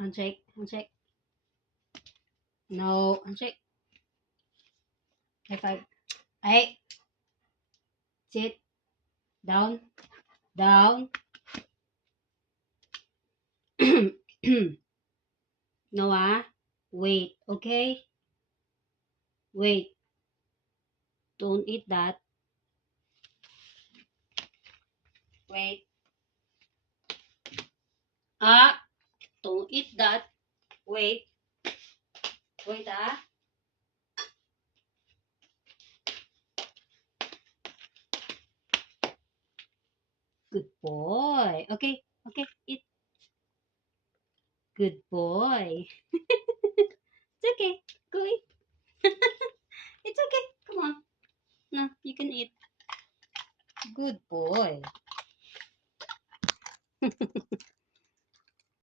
Handshake. Handshake. No. Handshake. High five. Hey. Sit. Down. Down. Noah. Wait. Okay? Wait. Don't eat that. Wait. Ah. Don't eat that. Wait. Wait, ah. Good boy. Okay. Okay. Eat. Good boy. It's okay. Go eat. It's okay. Come on. No, you can eat. Good boy.